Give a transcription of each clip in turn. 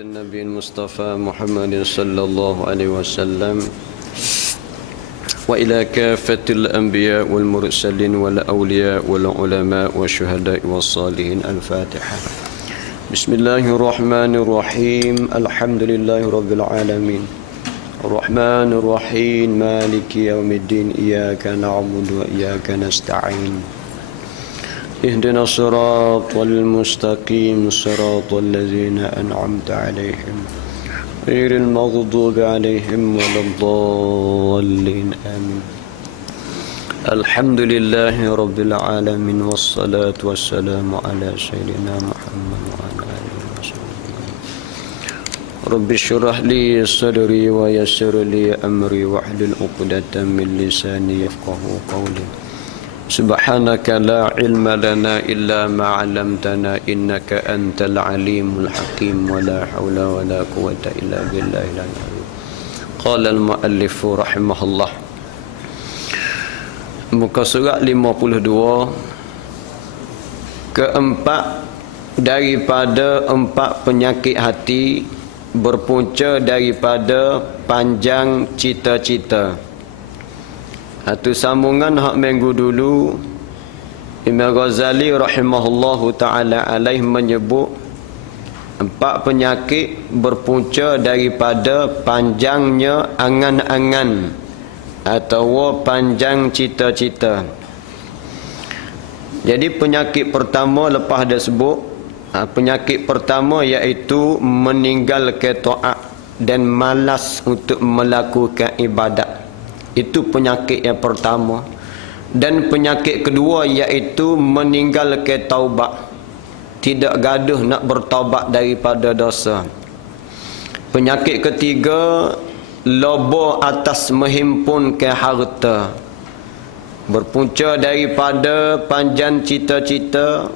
النبي المصطفى محمد صلى الله عليه وسلم وإلى كافة الأنبياء والمرسلين والأولياء والعلماء والشهداء والصالحين. الفاتحة. بسم الله الرحمن الرحيم. الحمد لله رب العالمين الرحمن الرحيم مالك يوم الدين إياك نعبد وإياك نستعين اهدنا الصراط المستقيم صراط الذين أنعمت عليهم غير المغضوب عليهم ولا الضالين آمين. الحمد لله رب العالمين والصلاة والسلام على سيدنا محمد وعلى آله وصحبه. رب اشرح لي صدري ويسر لي أمري واحلل عقدة من لساني يفقهوا قولي. سبحانك لا علم لنا إلا ما علمتنا إنك أنت العليم الحكيم ولا حول ولا قوة إلا بالله العلي. قال المؤلف رحمه الله. Muka surat 52, keempat daripada empat penyakit hati berpunca daripada panjang cita-cita. Satu sambungan hak minggu dulu, Imam Ghazali rahimahullahu ta'ala alaih menyebut empat penyakit berpunca daripada panjangnya angan-angan atau panjang cita-cita. Jadi penyakit pertama lepas dah sebut, penyakit pertama iaitu meninggalkan taat dan malas untuk melakukan ibadat. Itu penyakit yang pertama. Dan penyakit kedua iaitu meninggalkan taubat, tidak gaduh nak bertaubat daripada dosa. Penyakit ketiga, loba atas menghimpunkan harta, berpunca daripada panjang cita-cita,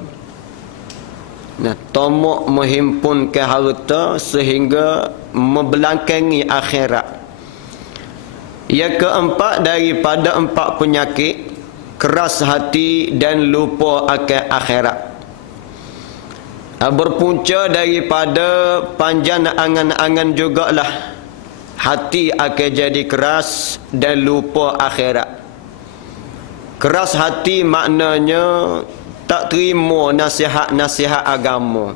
tamak menghimpunkan harta sehingga membelangkangi akhirat. Yang keempat daripada empat penyakit, keras hati dan lupa akan akhirat, berpunca daripada panjang angan-angan jugalah hati akan jadi keras dan lupa akhirat. Keras hati maknanya tak terima nasihat-nasihat agama.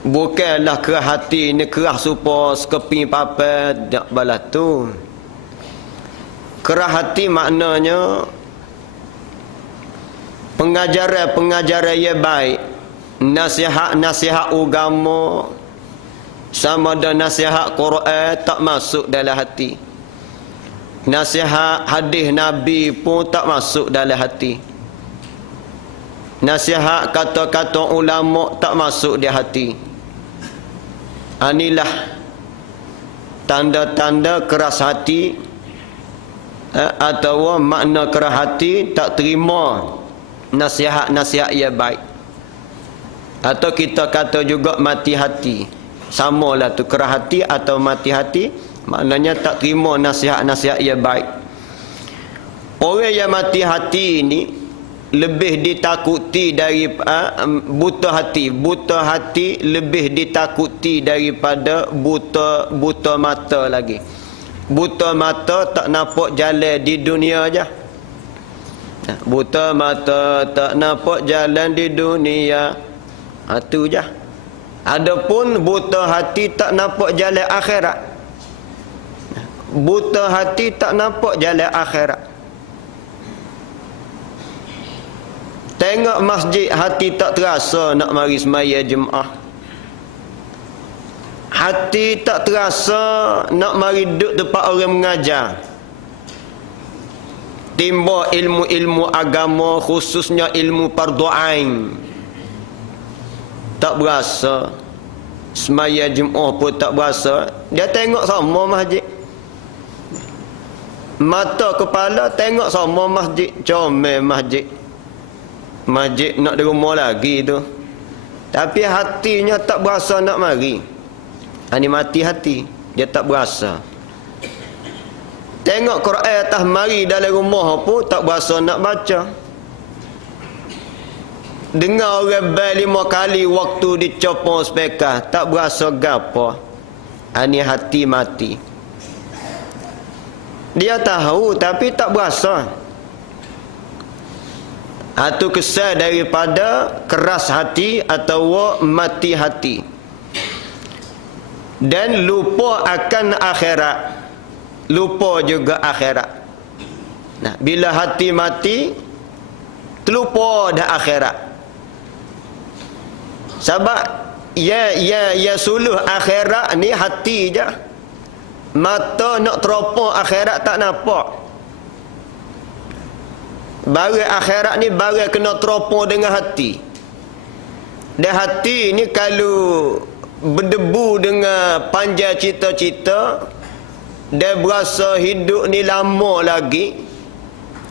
Bukanlah keras hati ni keras supaya sekeping papai tak balas tu. Keras hati maknanya pengajaran-pengajaran yang baik, nasihat-nasihat agama, sama ada nasihat Quran tak masuk dalam hati, nasihat hadis Nabi pun tak masuk dalam hati, nasihat kata-kata ulama tak masuk di hati. Inilah tanda-tanda keras hati, atau makna keras hati tak terima nasihat-nasihat yang baik, atau kita kata juga mati hati. Samalah tu, keras hati atau mati hati maknanya tak terima nasihat-nasihat yang baik. Orang yang mati hati ini lebih ditakuti dari buta hati. Buta hati lebih ditakuti daripada buta mata lagi. Buta mata tak nampak jalan di dunia aja. Buta mata tak nampak jalan di dunia, itu je. Adapun buta hati tak nampak jalan akhirat. Buta hati tak nampak jalan akhirat. Tengok masjid, hati tak terasa nak mari semaya Jumaat. Hati tak terasa nak mari duduk tempat orang mengajar. Timba ilmu-ilmu agama, khususnya ilmu fardu ain, tak berasa. Semaya Jumaat pun tak berasa. Dia tengok sama masjid, mata kepala tengok sama masjid, comel masjid. Masjid nak di rumah lagi tu, tapi hatinya tak berasa nak mari. Ini mati hati, dia tak berasa. Tengok Quran atas mari dalam rumah pun tak berasa nak baca. dengar orang bel 5 kali waktu dicopong spekah, tak berasa gapo. Ani hati mati. Dia tahu tapi tak berasa. Itu kesal daripada keras hati atau mati hati. Dan lupa akan akhirat. Lupa juga akhirat. Nah, bila hati mati, terlupa dah akhirat. Sebab ya suluh akhirat ni hati je. Mata nak teropong akhirat tak nampak. Barang akhirat ni barang kena teropong dengan hati. Dan hati ni kalau berdebu dengan panjang cita-cita, dia berasa hidup ni lama lagi,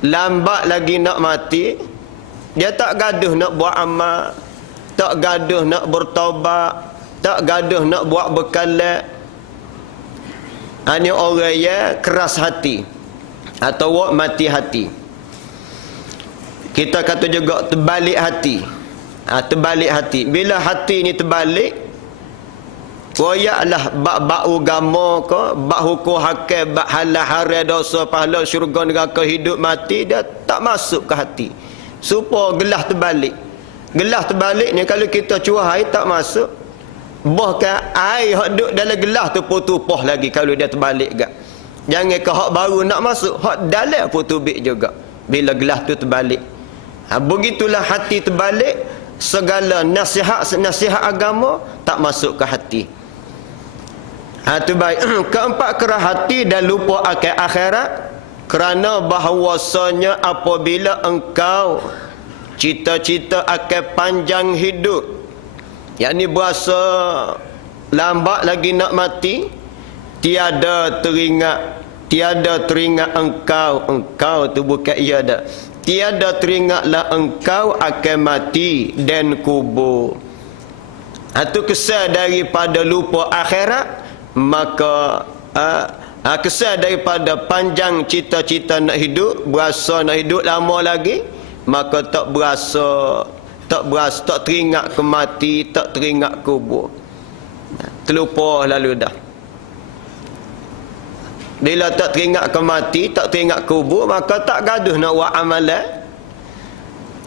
lambat lagi nak mati, dia tak gaduh nak buat amal, tak gaduh nak bertaubat, tak gaduh nak buat bekalan. Ini orang yang keras hati atau mati hati. Kita kata juga terbalik hati. Terbalik hati. Bila hati ni terbalik, royaklah bab agama ke, bab hukum hakim, bab halal haram, dosa pahala, syurga neraka, hidup mati, dia tak masuk ke hati. Supaya gelas terbalik. Gelas terbalik ni kalau kita curah air tak masuk. Bahkan air hak duduk dalam gelas tu pun tumpah lagi kalau dia terbalik gak. Jangan ke hak baru nak masuk, hak dalam pun tubik juga bila gelas tu terbalik. Begitulah hati terbalik, segala nasihat agama tak masuk ke hati. Itu baik. Keempat, keras hati dan lupa akan akhirat, kerana bahawasanya apabila engkau cita-cita akan panjang hidup, yakni berasa lambat lagi nak mati, tiada teringat engkau tu bukan ia dah. Tiada teringatlah engkau akan mati dan kubur. Itu kesal daripada lupa akhirat, maka kesal daripada panjang cita-cita nak hidup, berasa nak hidup lama lagi, maka tak teringat ke mati, tak teringat kubur. Terlupa lalu dah. Bila tak teringat ke mati, tak teringat kubur, maka tak gaduh nak buat amalan.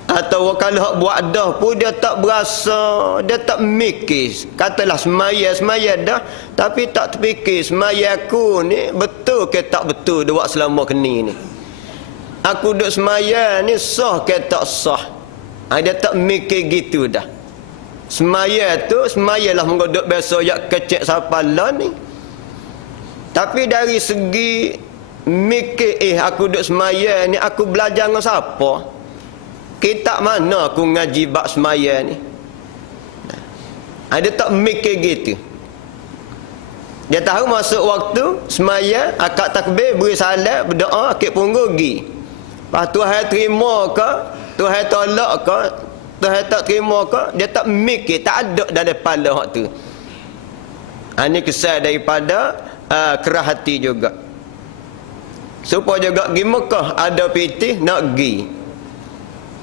Atau kalau buat dah pun dia tak berasa, dia tak mikir. Katalah semaya dah, tapi tak terfikir semaya aku ni betul ke tak betul dia buat selama kini ni. Aku duduk semaya ni sah ke tak sah. Dia tak mikir gitu dah. Semaya tu semayalah menggodok biasa yak kecek sapalah ni. Tapi dari segi mikir, aku duduk semaya ni, aku belajar dengan siapa? Kitab mana aku ngaji bab semaya ni? Dia tak mikir gitu. Dia tahu masuk waktu semaya, akad takbir, beri salat, berdoa, akid punggung pergi. Lepas Tuhan terima ke, Tuhan tolak ke, Tuhan tak terima ke, dia tak mikir, tak ada dalam kepala hak tu. Ini kesal daripada keras hati juga. Supaya juga pergi Mekah ada pitih nak pergi.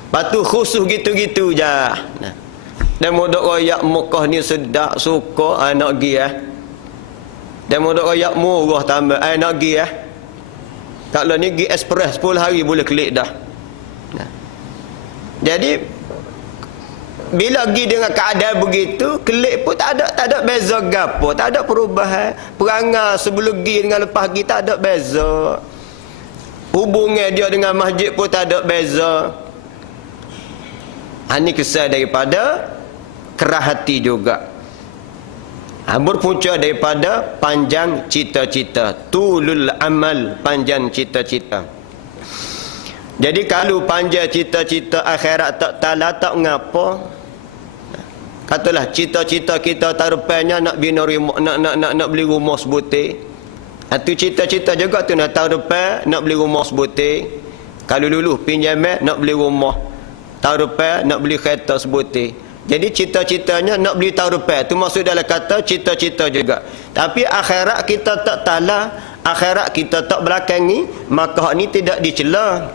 Lepas tu khusus gitu-gitu je. Dan mudah royak Mekah ni sedap, suka, nak pergi Dan mudah royak murah tambah, nak pergi Kalau ni pergi express 10 hari boleh klik dah. Jadi bila pergi dengan keadaan begitu, klik pun tak ada beza gapo, tak ada perubahan. Perangai sebelum pergi dengan lepas pergi tak ada beza. Hubungan dia dengan masjid pun tak ada beza. Ini kesal daripada keras hati juga. Berpunca daripada panjang cita-cita, tulul amal, panjang cita-cita. Jadi kalau panjang cita-cita akhirat tak tala, tak mengapa. Katalah cita-cita kita tarupannya nak bina rumah, nak beli rumah sebutir. Itu cita-cita juga tu nak tarupan nak beli rumah sebutir. Kalau dulu pinjaman nak beli rumah, tarupan nak beli kereta sebutir. Jadi cita-citanya nak beli tarupan, tu maksud dalam kata cita-cita juga. Tapi akhirat kita tak tala, akhirat kita tak belakangi, maka hak ni tidak dicela.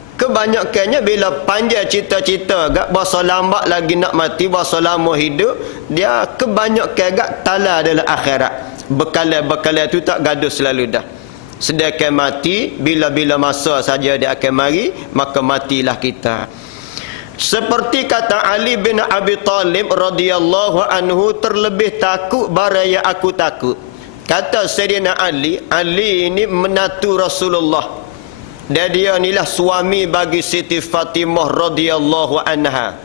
Kebanyakannya bila panjang cita-cita gak berasa lambat lagi nak mati, berasa lama hidup, dia kebanyakan gak tala adalah akhirat. Bekalan-bekalan tu tak gaduh selalu dah. Sedangkan mati bila-bila masa saja dia akan mari, maka matilah kita. Seperti kata Ali bin Abi Talib radhiyallahu anhu, terlebih takut barang yang aku takut. Kata Sayyidina Ali ini menantu Rasulullah. Dan dia inilah suami bagi Siti Fatimah radhiyallahu anha.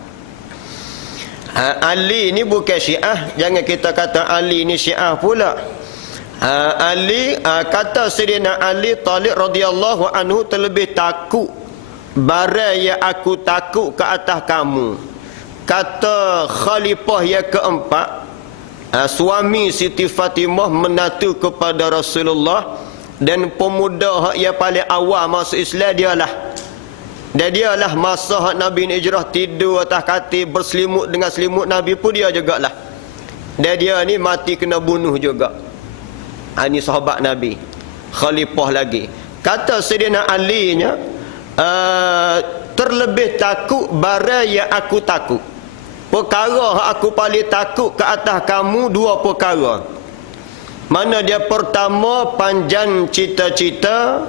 Ali ni bukan Syiah, jangan kita kata Ali ni Syiah pula. Ali kata Sayyidina Ali Talib radhiyallahu anhu, terlebih takut barang yang aku takut ke atas kamu. Kata khalifah yang keempat, suami Siti Fatimah menantu kepada Rasulullah, dan pemuda yang paling awal masuk Islam dialah. Dan dialah masa hak Nabi ni hijrah tidur atas katil berselimut dengan selimut Nabi pun dia jugalah. Dan dia ni mati kena bunuh juga. Ini sahabat Nabi, khalifah lagi. Kata Sayyidina Ali nya, terlebih takut barang yang aku takut. Perkara hak aku paling takut ke atas kamu dua perkara. Mana dia? Pertama, panjang cita-cita,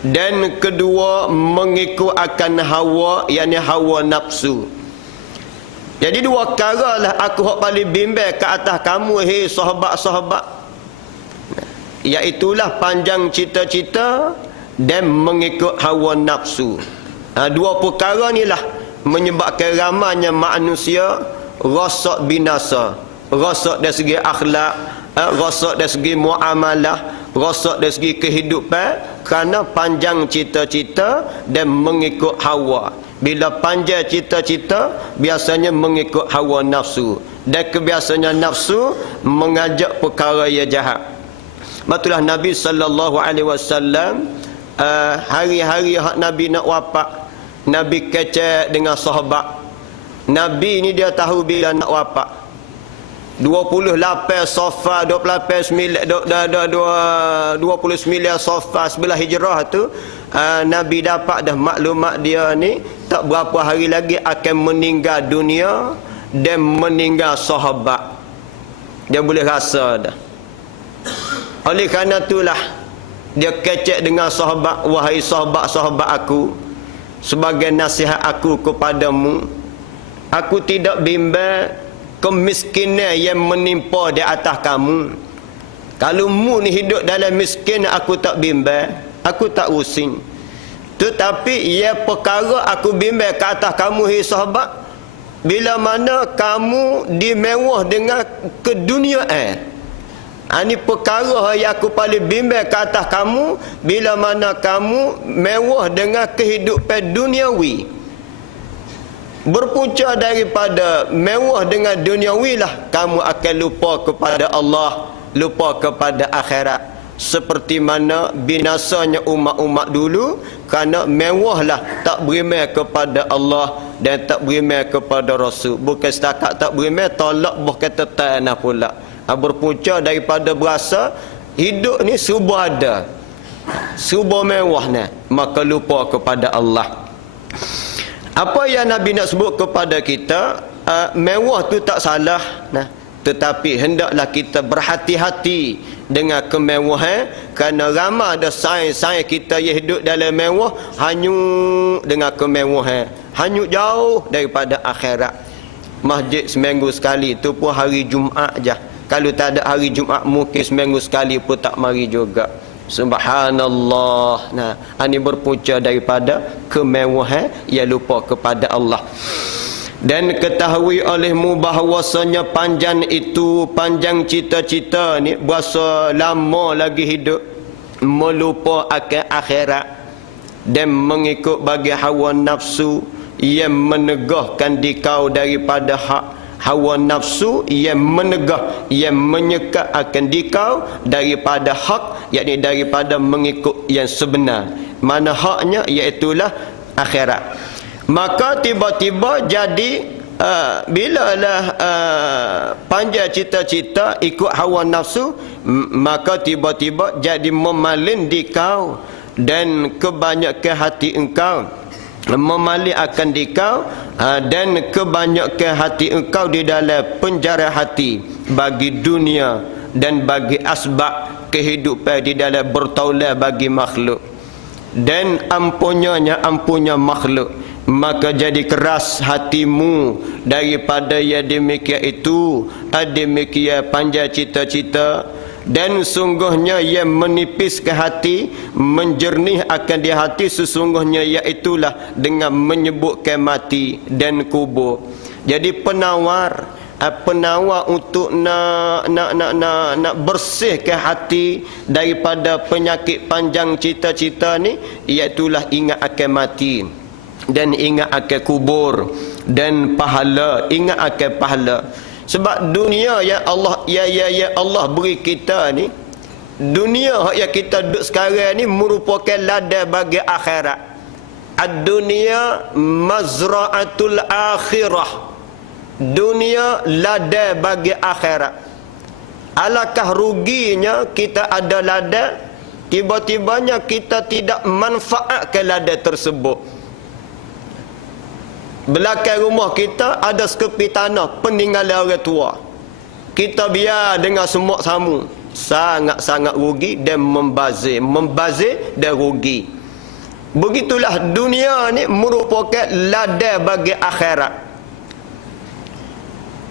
dan kedua, mengikut akan hawa, yakni hawa nafsu. Jadi dua perkara lah aku hak paling bimbang ke atas kamu, hei sahabat-sahabat. Iaitulah panjang cita-cita dan mengikut hawa nafsu. Dua perkara ni lah menyebabkan ramainya manusia rosak binasa. Rosak dari segi akhlak, rosak dari segi muamalah, rosak dari segi kehidupan, kerana panjang cita-cita dan mengikut hawa. Bila panjang cita-cita, biasanya mengikut hawa nafsu, dan kebiasaannya nafsu mengajak perkara yang jahat. Betulah Nabi SAW, hari-hari hak Nabi nak wafat, Nabi kecek dengan sahabat. Nabi ni dia tahu bila nak wafat. 28 Safar 29 Safar sebelah hijrah tu, Nabi dapat dah maklumat dia ni tak berapa hari lagi akan meninggal dunia dan meninggal sahabat. Dia boleh rasa dah. Oleh kerana itulah dia kecek dengan sahabat, wahai sahabat-sahabat aku, sebagai nasihat aku kepadamu, aku tidak bimbang kemiskinan yang menimpa di atas kamu. Kalau mu ni hidup dalam miskin, aku tak bimbang, aku tak using. Tetapi ia perkara aku bimbang ke atas kamu, hei sahabat, bila mana kamu dimewah dengan keduniaan. Ini perkara yang aku paling bimbang ke atas kamu, bila mana kamu mewah dengan kehidupan duniawi. Berpunca daripada mewah dengan duniawi lah kamu akan lupa kepada Allah, lupa kepada akhirat. Seperti mana binasanya umat-umat dulu, kerana mewahlah tak beriman kepada Allah dan tak beriman kepada Rasul. Bukan setakat tak beriman, tolak boh kata tanah pula. Berpunca daripada berasa hidup ni serba ada, serba mewah ni, maka lupa kepada Allah. Apa yang Nabi nak sebut kepada kita, mewah tu tak salah, nah, tetapi hendaklah kita berhati-hati dengan kemewahan, kerana ramai ada sains-sains kita yang hidup dalam mewah hanyut dengan kemewahan, hanyut jauh daripada akhirat. Masjid seminggu sekali tu pun hari Jumaat je. Kalau tak ada hari Jumaat, mungkin seminggu sekali pun tak mari juga. Subhanallah. Nah, ini berpunca daripada kemewahan yang lupa kepada Allah. Dan ketahui olehmu bahawasanya panjang itu, panjang cita-cita ni, berasa lama lagi hidup, melupa akan akhirat dan mengikut bagi hawa nafsu yang menegahkan dikau daripada hak. Hawa nafsu yang menegah, yang menyekat akan dikau daripada hak, yakni daripada mengikut yang sebenar. Mana haknya? Iaitulah akhirat. Maka tiba-tiba jadi bilalah panjang cita-cita ikut hawa nafsu, maka tiba-tiba jadi memalin dikau dan kebanyakan hati engkau memalik akan dikau, dan kebanyakan hati engkau di dalam penjara hati bagi dunia dan bagi asbab kehidupan di dalam bertaulah bagi makhluk, dan ampunnya makhluk, maka jadi keras hatimu daripada yang demikian itu, demikian panjang cita-cita, dan sungguhnya ia menipis ke hati, menjernih akan di hati, sesungguhnya iaitulah dengan menyebutkan mati dan kubur. Jadi penawar untuk nak bersihkan hati daripada penyakit panjang cita-cita ni, iaitulah ingat akan mati dan ingat akan kubur dan pahala, ingat akan pahala. Sebab dunia yang Allah Allah beri kita ni, dunia yang kita duduk sekarang ni merupakan ladang bagi akhirat. Ad-dunia mazra'atul akhirah. Dunia ladang bagi akhirat. Alangkah ruginya kita ada ladang, tiba-tibanya kita tidak manfaatkan ladang tersebut. Belakang rumah kita ada sekepi tanah peninggalan orang tua, kita biar dengan semua samu, sangat-sangat rugi dan membazir dan rugi. Begitulah dunia ni merupakan ladang bagi akhirat,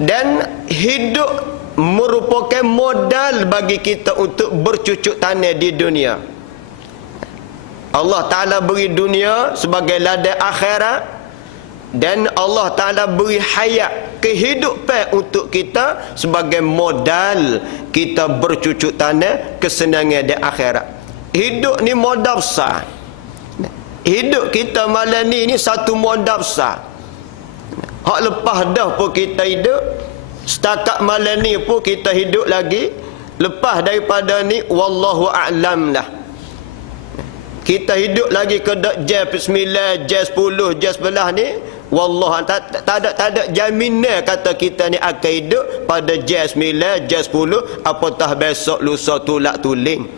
dan hidup merupakan modal bagi kita untuk bercucuk tanam di dunia. Allah Ta'ala beri dunia sebagai ladang akhirat, dan Allah Ta'ala beri hayat, kehidupan untuk kita sebagai modal kita bercucuk tanam kesenangan di akhirat. Hidup ni modal besar. Hidup kita malam ni satu modal besar. Hak lepas dah pun kita hidup, setakat malam ni pun kita hidup lagi. Lepas daripada ni wallahu a'lam lah. Kita hidup lagi ke jam 9, jam 10, jam 11 ni, wallah tak ada jaminan kata kita ni akan hidup pada jam 9, jam 10, apatah besok lusa tulak tuling.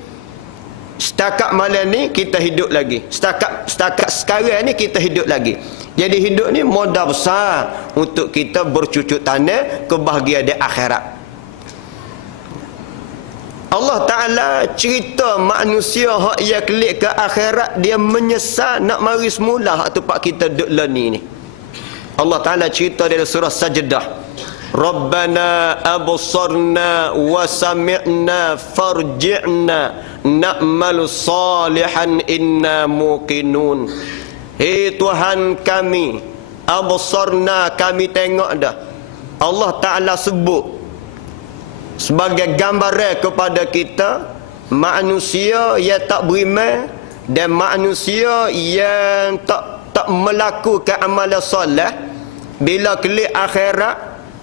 Setakat malam ni kita hidup lagi. Setakat sekarang ni kita hidup lagi. Jadi hidup ni modal besar untuk kita bercucuk tanam kebahagiaan di akhirat. Allah Ta'ala cerita manusia hak ia kelik ke akhirat, dia menyesal nak mari semula hak tempat kita duduk lani ni. Allah Ta'ala cerita dalam surah Sajdah, Rabbana absarna wa sami'na farji'na na'mal salihan inna muqinun. Hei Tuhan kami, absarna, kami tengok dah. Allah Ta'ala sebut sebagai gambaran kepada kita manusia yang tak beriman dan manusia yang tak melakukan amalan soleh. Bila kelik akhirat,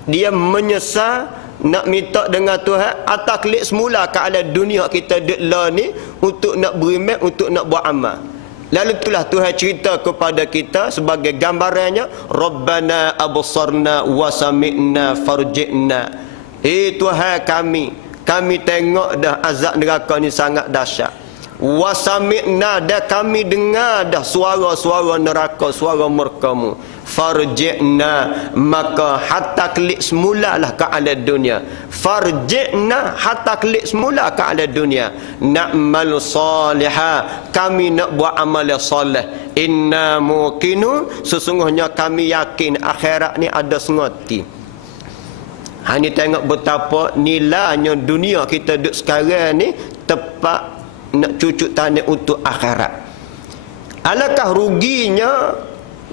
dia menyesal nak minta dengan Tuhan atas kelik semula ke alam dunia kita duduk ni untuk nak beriman, untuk nak buat amal. Lalu itulah Tuhan cerita kepada kita sebagai gambarannya, Rabbana absarna wa sami'na farji'na. Tuhan kami tengok dah azab neraka ni sangat dahsyat. Wa sami'na, dah kami dengar dah suara-suara neraka, suara murkamu. Farji'na, maka hatta klik semulalah ke alam dunia. Farji'na, hatta klik semula ke alam dunia. Na'mal salihah, kami nak buat amal soleh. Inna muqinun, sesungguhnya kami yakin akhirat ni ada sengoti. Ini tengok betapa nilainya dunia kita duduk sekarang ni tepat nak cucuk tanam untuk akhirat. Alangkah ruginya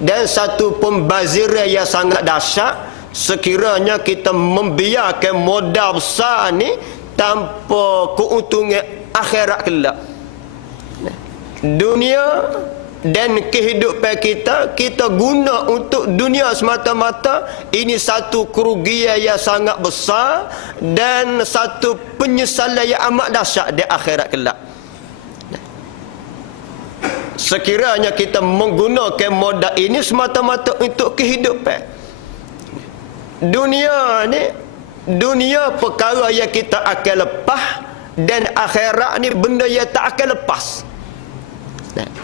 dan satu pembaziran yang sangat dahsyat sekiranya kita membiarkan modal besar ni tanpa keuntungan akhirat kelak. Dunia dan kehidupan kita guna untuk dunia semata-mata, ini satu kerugian yang sangat besar dan satu penyesalan yang amat dahsyat di akhirat kelak. Sekiranya kita menggunakan modal ini semata-mata untuk kehidupan dunia ni, dunia perkara yang kita akan lepas, dan akhirat ni benda yang tak akan lepas.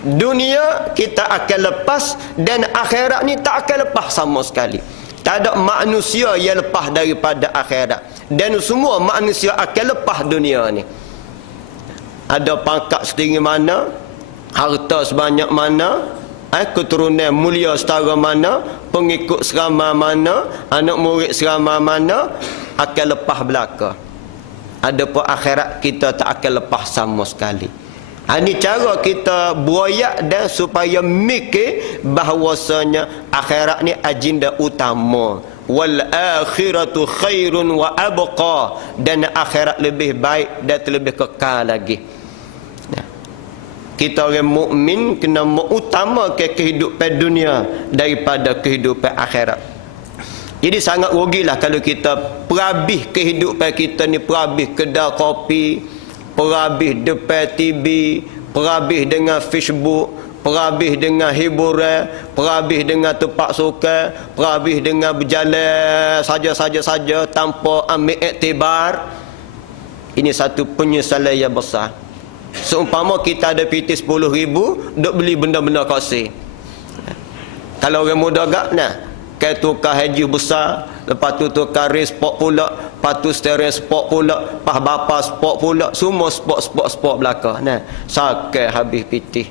Dunia kita akan lepas dan akhirat ni tak akan lepas sama sekali. Tak ada manusia yang lepas daripada akhirat. Dan semua manusia akan lepas dunia ni. Ada pangkat setinggi mana, harta sebanyak mana, keturunan mulia setara mana, pengikut seramai mana, anak murid seramai mana, akan lepas belaka. Adapun akhirat kita tak akan lepas sama sekali. Ini cara kita buayak dan supaya mikir bahawasanya akhirat ni agenda utama. Wal akhiratu khairun wa abqa, dan akhirat lebih baik dan lebih kekal lagi. Kita orang mukmin kena mengutamakan kehidupan dunia daripada kehidupan akhirat. Jadi sangat rugilah kalau kita perhabis kehidupan kita ni, perhabis kedai kopi, perhabis depan TV, perhabis dengan Facebook, perhabis dengan hiburan, perhabis dengan tempat sukan, perhabis dengan berjalan saja tanpa ambil iktibar. Ini satu penyesalan yang besar. Seumpama kita ada piti 10,000, duk beli benda-benda kosong. Kalau orang muda gak nah, kai tukar haji besar, lepas tu tukar race sport pula, lepas tu steering sport pula, pas bapa sport pula, semua sport belaka. Nah, sakai habis piti.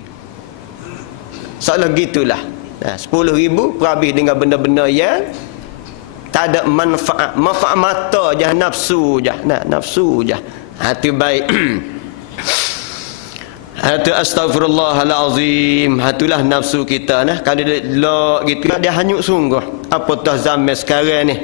Salah gitulah. Nah, 10,000 perhabis dengan benda-benda yang tak ada manfaat. Manfaat mata je, nafsu je. Nah, nafsu je. Hati baik. Hatu astagfirullahalazim. Hatulah nafsu kita nah. Kalau dia lok gitu dia hanyut sungguh. Apatah zaman sekarang ni.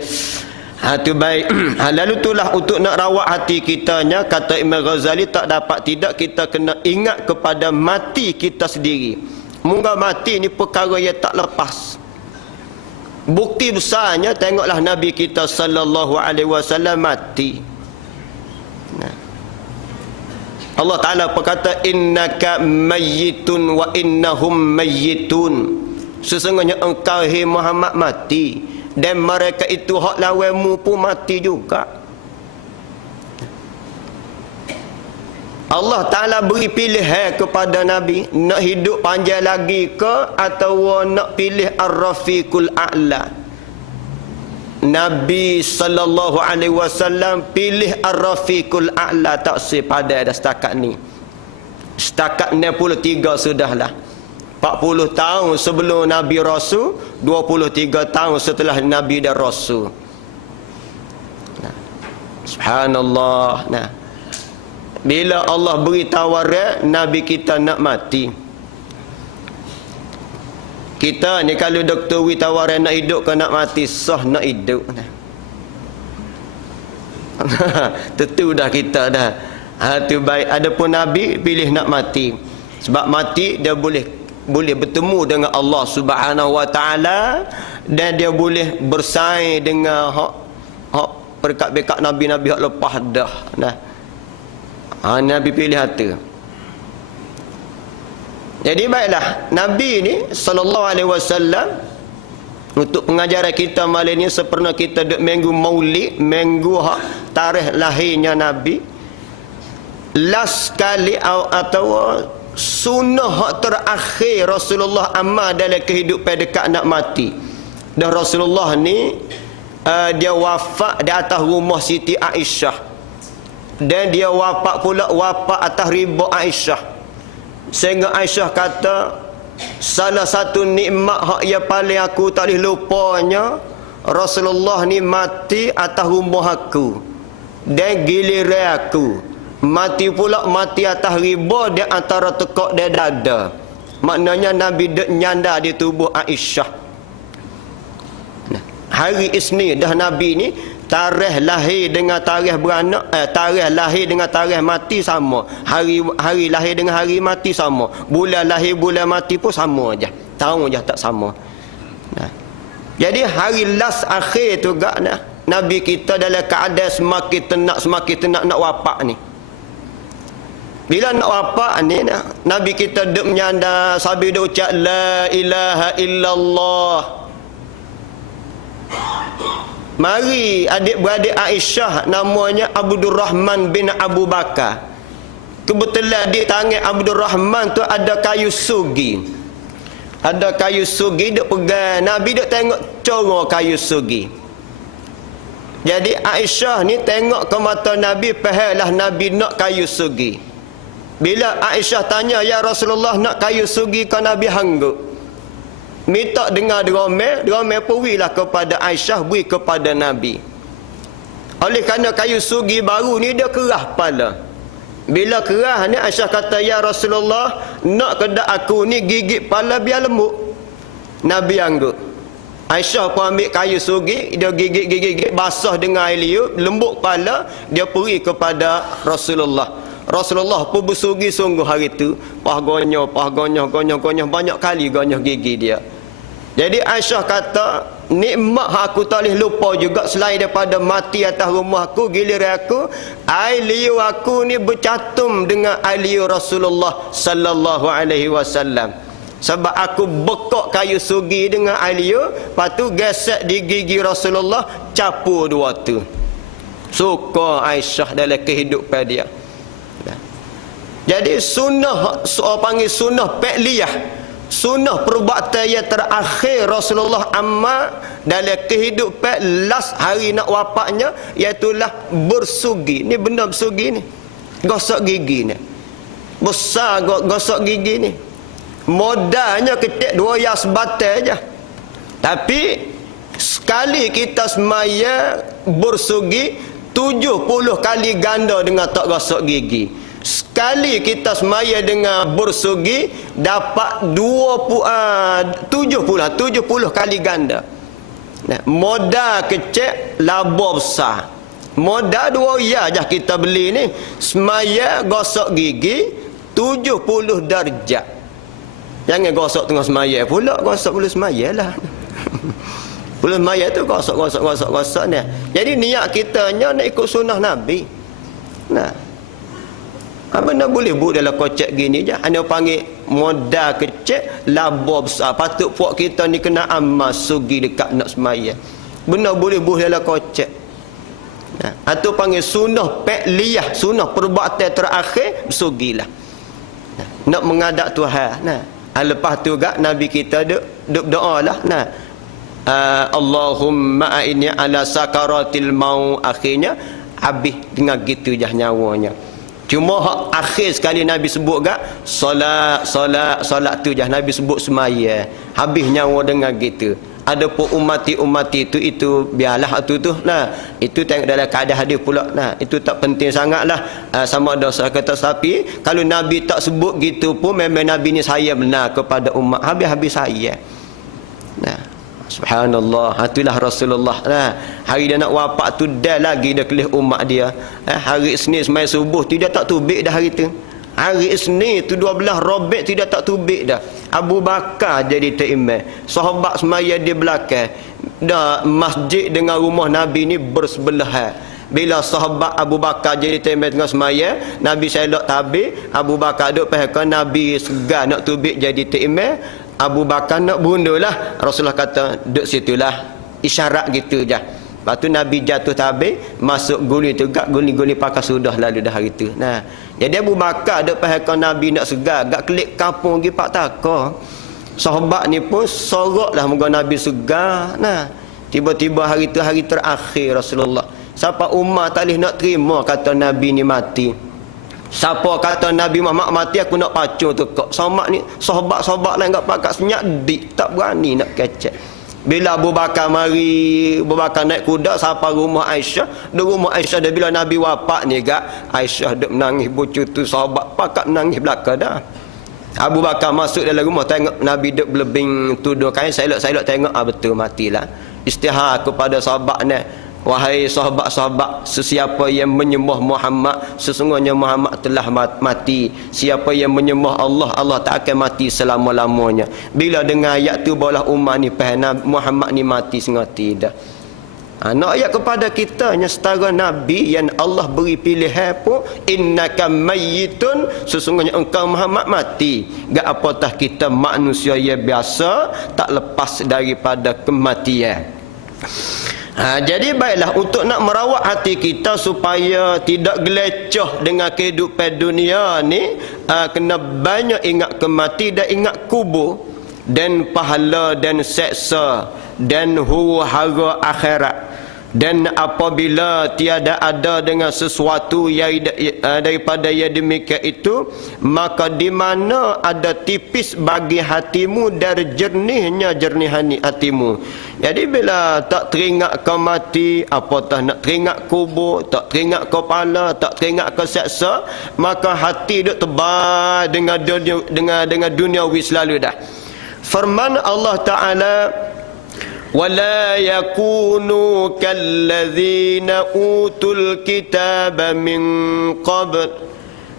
Hatu baik. Lalu itulah untuk nak rawat hati kitanya, kata Imam Ghazali, tak dapat tidak kita kena ingat kepada mati kita sendiri. Moga mati ni perkara yang tak lepas. Bukti besarnya tengoklah Nabi kita sallallahu alaihi wasallam mati. Allah Ta'ala berkata, innaka mayyitun wa innahum mayyitun. Sesungguhnya engkau hai Muhammad mati, dan mereka itu hak lawanmu pun mati juga. Allah Ta'ala beri pilihan kepada Nabi, nak hidup panjang lagi ke atau nak pilih Ar-Rafiqul A'la. Nabi sallallahu alaihi wasallam pilih Ar-Rafiqul A'la, tak sepadan dah setakat ni. Setakat 63 sudahlah. 40 tahun sebelum Nabi Rasul, 23 tahun setelah Nabi dan Rasul. Subhanallah. Nah, bila Allah beri tawaran Nabi kita nak mati, kita ni kalau doktor wi tawaran nak hidup ke nak mati, sah nak hidup. Tentu dah kita dah. Tu baik. Adapun Nabi pilih nak mati. Sebab mati dia boleh bertemu dengan Allah Subhanahu wa taala, dan dia boleh bersaing dengan hak berkat-berkat nabi-nabi hak lepas dah. Nah. Nabi pilih hati. Jadi baiklah, Nabi ni sallallahu alaihi wasallam, untuk pengajaran kita malam ni sempena kita duk minggu Maulid, minggu hak tarikh lahirnya Nabi. Last kali atau sunnah hak terakhir Rasulullah amal dalam kehidupan dekat nak mati. Dan Rasulullah ni dia wafat di atas rumah Siti Aisyah. Dan dia wafat pula atas riba Aisyah. Sehingga Aisyah kata, salah satu nikmat hak yang paling aku tak boleh lupanya, Rasulullah ni mati atas rumah aku dan giliran aku. Mati pula mati atas riba di antara tekak dan dada. Maknanya Nabi dek nyanda di tubuh Aisyah. Nah, hari Isnin dah Nabi ni, tarikh lahir dengan tarikh beranak, tarikh lahir dengan tarikh mati sama. Hari lahir dengan hari mati sama. Bulan lahir bulan mati pun sama aja. Tahun je tak sama. Nah. Jadi hari last akhir tu gak nah, Nabi kita dalam keadaan semakin tenak nak wafat ni. Bila nak wafat ni nah, Nabi kita duk menyanda sambil dia ucap la ilaha illallah. Mari adik-beradik Aisyah, namanya Abdurrahman bin Abu Bakar. kebetulan di tangan Abdul Rahman tu ada kayu sugi. Ada kayu sugi duk pegang. Nabi duk tengok corong kayu sugi. Jadi Aisyah ni tengok ke mata Nabi, pahalah Nabi nak kayu sugi. Bila Aisyah tanya, ya Rasulullah nak kayu sugi ke Nabi hangguk. Minta dengar deromel pergilah kepada Aisyah, beri kepada Nabi. Oleh kerana kayu sugi baru ni dia kerah kepala. Bila kerah ni Aisyah kata, ya Rasulullah nak kedak aku ni gigit kepala biar lembut. Nabi hangguk. Aisyah pun ambil kayu sugi, dia gigit basah dengan air liur, lembut kepala, dia pergi kepada Rasulullah. Rasulullah pun bersugi sungguh hari tu. Gonya banyak kali gonya gigi dia. Jadi Aisyah kata, nikmat aku tak boleh lupa juga selain daripada mati atas rumah aku, giliran aku, air liur aku ni bercatum dengan air liur Rasulullah sallallahu alaihi wasallam. Sebab aku bekok kayu sugi dengan air liur, lepas tu gesek di gigi Rasulullah, capur dua tu. Suka Aisyah dalam kehidupan dia. Jadi sunnah, orang panggil sunnah pe'liyah, sunnah perbuatan yang terakhir Rasulullah amal dalam kehidupan last hari nak wafatnya, iaitulah bersugi. Ni benda bersugi ni, gosok gigi ni besar, gosok gigi ni modalnya kecil 2 yang sebatai je. Tapi sekali kita semaya bersugi 70 kali ganda dengan tak gosok gigi. Sekali kita semaya dengan bersugi dapat 70 kali ganda. Nah, modal kecil, laba besar. Modal 2 ya je kita beli ni, semaya gosok gigi 70 darjat. Jangan gosok tengah semaya pula, gosok pula semaya lah. Pula semaya tu gosok ni. Jadi niat kita nak ikut sunnah Nabi. Nah, apa nak boleh buat dalam kocek gini je. Anda panggil modal kecil, laba besar. Patut puak kita ni kena amal sugi dekat nak semaya. Benar boleh buat dalam kocek. Nah, atau panggil sunnah pe'liyah, sunnah perbuatan terakhir, bersugilah. Nah, nak menghadap Tuhan. Nah, lepas tu gak Nabi kita duk doa lah. Nah, Allahumma a'inni ala sakaratil maut. Akhirnya habis dengan gitu je nyawanya. Cuma hak akhir sekali Nabi sebut gak solat tu je Nabi sebut semaya. Habis nyawa dengan gitu. Ada pun umati itu biarlah tu nah. Itu tengok dalam keadaan hadis pula. Nah, itu tak penting sangatlah sama ada saya kata, tapi kalau Nabi tak sebut gitu pun memang Nabi ni saya benar kepada umat. Habis-habis saya. Nah, subhanallah, itulah Rasulullah. Nah, hari dia nak wafat tu dah lagi dia kelih umat dia. Hari Isnin semai subuh tu dia tak tubik dah hari tu. Hari Isnin tu 12 Rabi' tu dia tak tubik dah. Abu Bakar jadi imam. Sahabat semaya di belakang. Dah masjid dengan rumah Nabi ni bersebelahan. Bila sahabat Abu Bakar jadi imam tengah semaya, Nabi selok tabik, Abu Bakar duk pahkan Nabi segar nak tubik jadi imam. Abu Bakar nak bunuh lah. Rasulullah kata duduk situlah, isyarat gitu je. Lepas tu Nabi jatuh tabik, masuk guli tu gak guli-guli pakai sudah lalu dah hari tu. Nah, jadi Abu Bakar duk pahakan Nabi nak segar gak kelik kampung pergi pak taka. Sahabat ni pun soroklah moga Nabi segar. Nah, tiba-tiba hari tu hari terakhir Rasulullah. Siapa umat tak boleh nak terima kata Nabi ni mati. Siapa kata Nabi Muhammad mati, aku nak pacung tu kok. Sahabat-sahabat lain enggak pakat senyap dik, tak berani nak kecek. Bila Abu Bakar mari, Abu Bakar naik kuda sampai rumah Aisyah. Di rumah Aisyah dah bila Nabi wafat ni gak, Aisyah duk menangis bucu tu, sahabat pakat menangis belaka dah. Abu Bakar masuk dalam rumah tengok Nabi duk belebing tudung kain, selok-selok tengok betul matilah. Istihar kepada sahabat ni, wahai sahabat-sahabat, sesiapa yang menyembah Muhammad, sesungguhnya Muhammad telah mati. Siapa yang menyembah Allah, Allah tak akan mati selama-lamanya. Bila dengar ayat tu, barulah umat ni faham Muhammad ni mati sengati dah. Nak ayat kepada kita yang setara Nabi yang Allah beri pilihan pun, innaka mayyitun, sesungguhnya engkau Muhammad mati. Gak apatah kita manusia yang biasa tak lepas daripada kematian. Jadi baiklah untuk nak merawat hati kita supaya tidak gelecah dengan kehidupan dunia ni, kena banyak ingat kemati dan ingat kubur dan pahala dan seksa dan huru-hara akhirat. Dan apabila tiada ada dengan sesuatu yang daripada yang demikian itu, maka di mana ada tipis bagi hatimu dari jernihnya jernihani hatimu. Jadi bila tak teringat ke mati, apatah nak teringat kubur, tak teringat kepala, tak teringat ke seksa, maka hati duk tebal dengan duniawi selalu dah. Firman Allah Ta'ala, وَلَا يَكُونُوا كَالَّذِينَ أُوتُوا الْكِتَابَ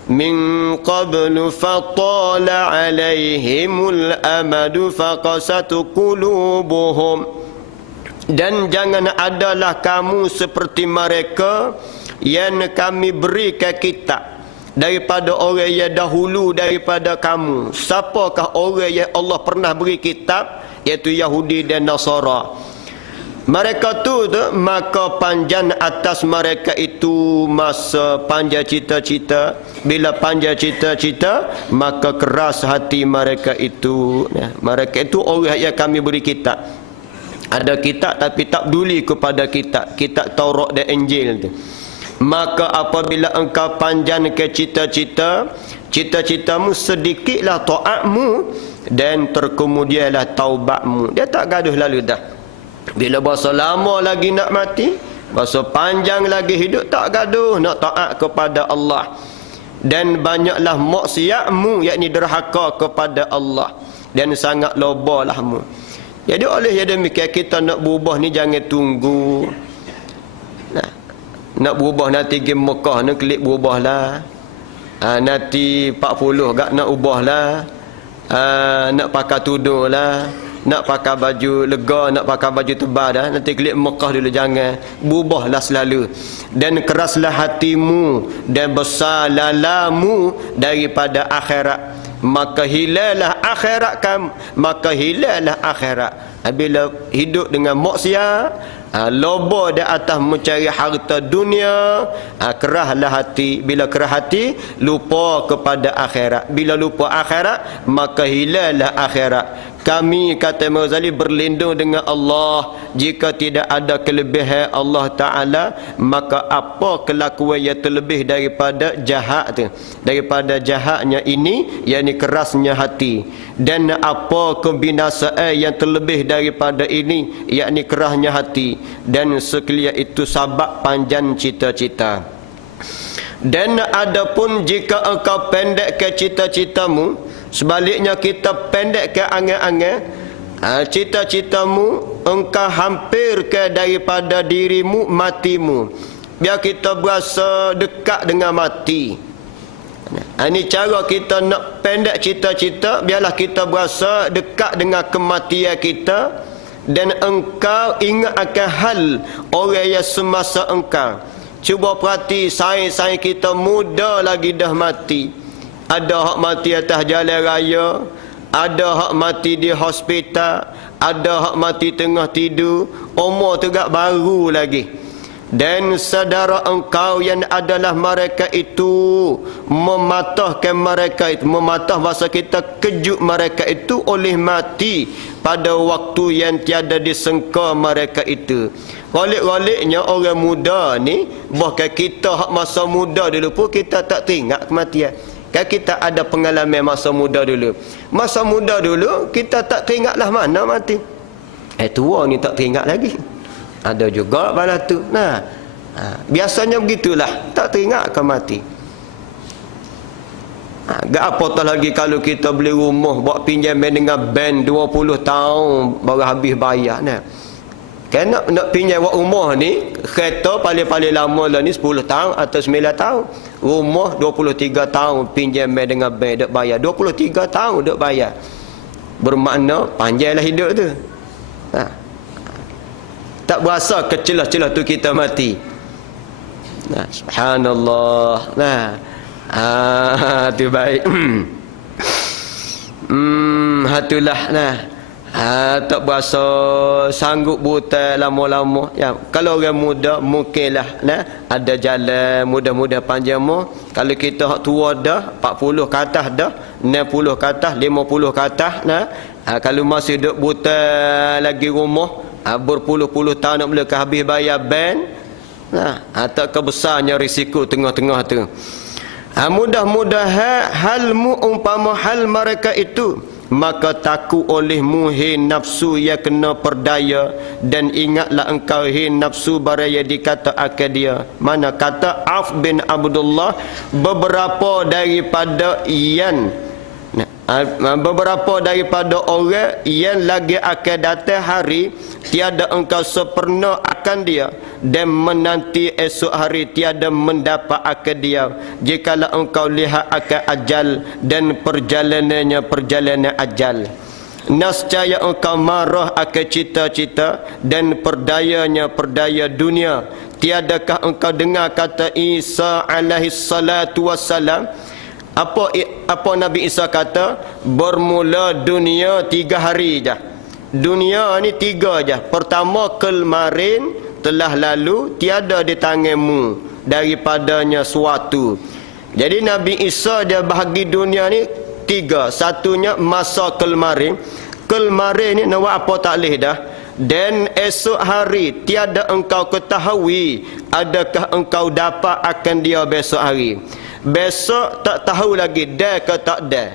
مِنْ قَبْلُ فَطَالَ عَلَيْهِمُ الْأَمَدُ فَقَسَتْ قُلُوبُهُمْ. Dan jangan adalah kamu seperti mereka yang kami berikan kitab daripada orang yang dahulu daripada kamu. Siapakah orang yang Allah pernah beri kitab? Iaitu Yahudi dan Nasara. Mereka tu maka panjang atas mereka itu masa panjang cita-cita. Bila panjang cita-cita, maka keras hati mereka itu. Mereka itu orang yang kami beri kitab. Ada kitab tapi tak peduli kepada kitab. Kitab Taurat dan Injil tu. Maka apabila engkau panjang ke cita-cita, cita-citamu sedikitlah taatmu dan terkemudianlah taubatmu. Dia tak gaduh lalu dah. Bila berasa lama lagi nak mati, berasa panjang lagi hidup, tak gaduh nak taat kepada Allah. Dan banyaklah maksiatmu, yakni derhaka kepada Allah, dan sangat lobalahmu. Jadi oleh yang demikian, kita nak berubah ni jangan tunggu. Nak berubah nanti pergi Mekah nak klik berubahlah. Nanti 40 gak nak ubahlah. Nak pakai tudung lah, nak pakai baju lega, nak pakai baju tebal dah, nanti klik Mekah dulu. Jangan, berubahlah selalu. Dan keraslah hatimu dan besar lalamu daripada akhirat, maka hilallah akhirat kamu, maka hilallah akhirat. Bila hidup dengan maksiat, loba di atas mencari harta dunia, kerahlah hati. Bila kerah hati, lupa kepada akhirat. Bila lupa akhirat, maka hilallah akhirat. Kami, kata Imam Ghazali, berlindung dengan Allah. Jika tidak ada kelebihan Allah Ta'ala, maka apa kelakuan yang terlebih daripada jahat tu, daripada jahatnya ini, yakni kerasnya hati. Dan apa kebinasaan yang terlebih daripada ini, yakni kerahnya hati. Dan sekalian itu sabab panjang cita-cita. Dan adapun jika engkau pendek ke cita-citamu, sebaliknya kita pendek ke angan-angan, cita-citamu engkau hampir ke daripada dirimu matimu. Biar kita berasa dekat dengan mati. Ini cara kita nak pendek cita-cita, biarlah kita berasa dekat dengan kematian kita. Dan engkau ingat akan hal orang yang semasa engkau. Cuba perhati, sains-sains kita muda lagi dah mati. Ada hak mati atas jalan raya, ada hak mati di hospital, ada hak mati tengah tidur, umur tu gak baru lagi. Dan saudara engkau yang adalah mereka itu, mematahkan mereka itu, mematah bahasa kita, kejut mereka itu oleh mati pada waktu yang tiada disangka mereka itu. Golik-goliknya orang muda ni, bahkan kita hak masa muda dulu pun kita tak teringat kematian. Kan kita ada pengalaman masa muda dulu. Masa muda dulu kita tak teringatlah mana mati. Tua ni tak teringat lagi. Ada juga bala tu. Biasanya begitulah, tak teringat akan mati. Gak apatah lagi kalau kita beli rumah buat pinjaman dengan bank 20 tahun baru habis bayar. Kan nak pinjam buat rumah ni, kereta paling-paling lama lah ni 10 tahun atau 9 tahun. Rumah 23 tahun pinjaman dengan bank duk bayar. 23 tahun duk bayar. Bermakna panjanglah hidup tu. Tak berasa kecelah-celah tu kita mati. Subhanallah. Tu baik. Hatulah Tak berasa sanggup buta lama-lama ya. Kalau orang muda mungkinlah ada jalan mudah-mudah panjang mo. Kalau kita hak tua dah 40 ke atas dah, 60 ke atas, 50 ke atas kalau masih duk buta lagi rumah berpuluh-puluh tahun nak boleh habis bayar ban tak kebesarnya risiko tengah-tengah tu. Mudah-mudahan halmu umpama hal mereka itu, maka takut olehmu hi nafsu ya kena perdaya, dan ingatlah engkau hi nafsu baraya dikata akan dia. Mana kata Auf bin Abdullah, beberapa daripada orang yang lagi akan datang hari tiada engkau sempurna akan dia, dan menanti esok hari tiada mendapat akan dia, jikalau engkau lihat akan ajal dan perjalanannya perjalanan ajal. Nascaya engkau marah akan cita-cita dan perdayanya perdaya dunia. Tiadakah engkau dengar kata Isa alaihi salatu wassalam, apa Nabi Isa kata, bermula dunia 3 hari je. Dunia ni 3 je. Pertama, kemarin telah lalu, tiada di tanganmu daripadanya suatu. Jadi Nabi Isa dia bahagi dunia ni 3. Satunya masa kemarin. Kemarin ni nak buat apa tak boleh dah. Dan esok hari tiada engkau ketahui adakah engkau dapat akan dia besok hari. Besok tak tahu lagi dah ke tak dah,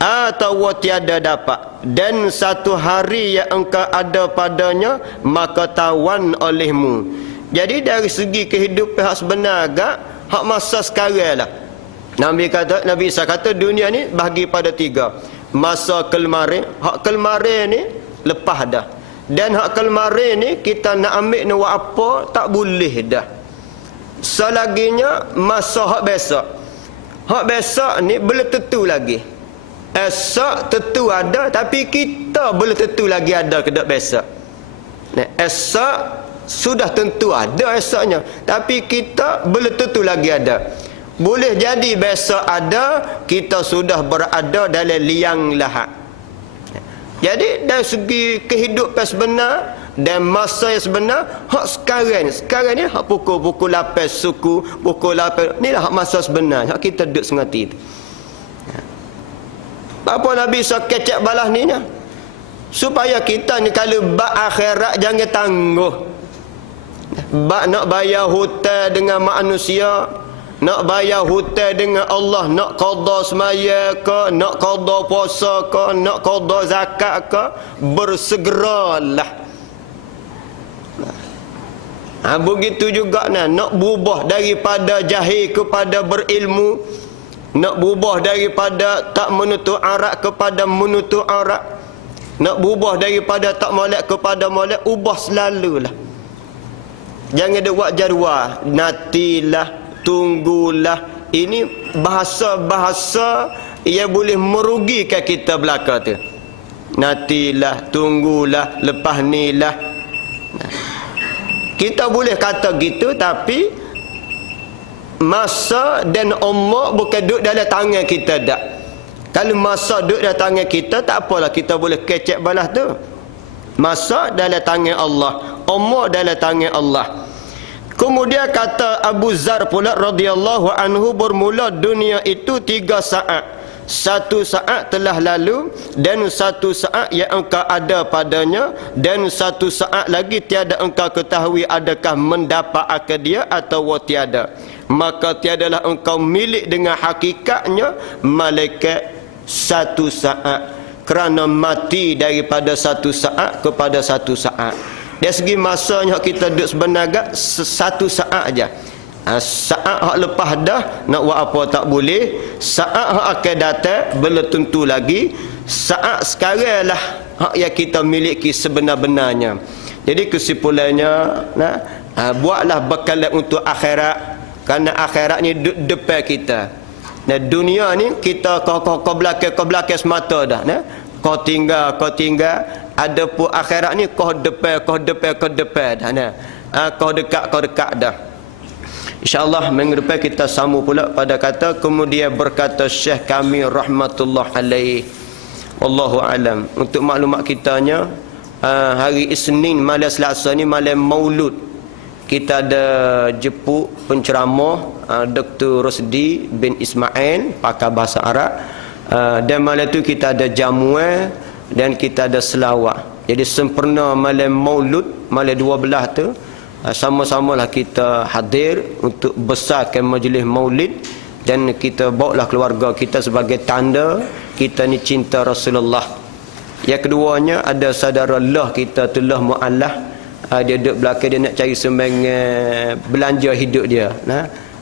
atau tiada dapat. Dan satu hari yang engkau ada padanya, maka tawan olehmu. Jadi dari segi kehidupan hak sebenar agak hak masa sekarang lah. Nabi Isa kata dunia ni bahagi pada 3. Masa kemarin, hak kemarin ni lepas dah. Dan hak kemarin ni kita nak ambil nak buat apa tak boleh dah. Selaginya masa hak besok. Hak besok ni belum tentu lagi. Esok tentu ada, tapi kita belum tentu lagi ada ke tak besok. Esok sudah tentu ada esoknya, tapi kita belum tentu lagi ada. Boleh jadi besok ada, kita sudah berada dalam liang lahat. Jadi dari segi kehidupan sebenar dan masa yang sebenar, hak sekarang ni hak pukul 8 suku, pukul 8 ni lah hak masa sebenar, hak kita duduk sengerti tu. Apa Nabi Isa kecek balas ni nya, supaya kita ni kalau bak akhirat jangan tangguh. Bak nak bayar hutang dengan manusia, nak bayar hutang dengan Allah, nak qada semaya ke, nak qada puasa ke, nak qada zakat ke, bersegeralah. Begitu juga nak berubah daripada jahil kepada berilmu, nak berubah daripada tak menutup aurat kepada menutup aurat, nak berubah daripada tak molek kepada molek, ubah selalulah. Jangan ada buat jadual, nantilah, tunggulah. Ini bahasa-bahasa yang boleh merugikan kita belaka tu. Nantilah, tunggulah, lepas ni lah. Kita boleh kata gitu, tapi masa dan umur bukan duduk dalam tangan kita dah. Kalau masa duduk dalam tangan kita, tak apalah, kita boleh kecek balas tu. Masa dalam tangan Allah, umur dalam tangan Allah. Kemudian kata Abu Zar pula radhiyallahu anhu, bermula dunia itu 3 saat. 1 saat telah lalu, dan 1 saat yang engkau ada padanya, dan 1 saat lagi tiada engkau ketahui adakah mendapat akan dia atau tiada. Maka tiadalah engkau milik dengan hakikatnya malaikat 1 saat, kerana mati daripada 1 saat kepada 1 saat. Dari segi masanya kita duduk sebenarnya 1 saat aja. Saat hak lepas dah nak buat apa tak boleh. Saat hak akan datang belum tentu lagi. Saat sekarang lah hak yang kita miliki sebenar-benarnya. Jadi kesimpulannya, buatlah bekalan untuk akhirat, kerana akhirat ni depan kita. Nah, dunia ni kita kau belakang semata dah. Kau tinggal. Adapun akhirat ni kau depan dah. Kau dekat dah. InsyaAllah minggu depan kita sambung pula pada kata, kemudian berkata Syekh kami rahmatullah alaih, Wallahu alam. Untuk maklumat kitanya, hari Isnin malam Selasa ni malam Maulud. Kita ada jemput penceramah Dr. Rosdi bin Ismail, pakar bahasa Arab. Dan malam tu kita ada jamuan dan kita ada selawat. Jadi sempurna malam Maulud, malam 12 tu, sama-samalah kita hadir untuk besarkan majlis Maulid, dan kita bawalah keluarga kita sebagai tanda kita ni cinta Rasulullah. Yang keduanya ada saudara lah kita tu lah Mu'allah, dia duduk belakang, dia nak cari sumbangan belanja hidup dia.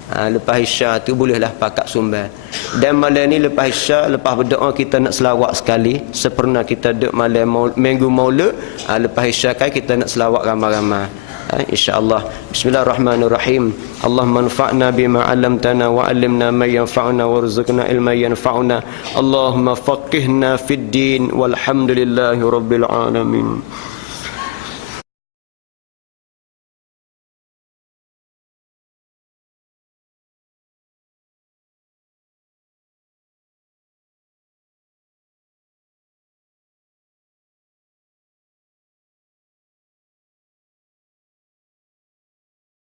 Lepas Isya tu bolehlah pakat sumbang. Dan malam ni lepas Isya, lepas berdoa kita nak selawat sekali. Sempurna kita duduk malam minggu Maulud, lepas Isya kan kita nak selawat ramai-ramai. InsyaAllah. Bismillahirrahmanirrahim. Allahumma anfa'na bima 'allamtana wa 'allimna ma yanfa'una warzuqna ilman yanfa'una. Allahumma faqihna fid din walhamdulillahi rabbil alamin.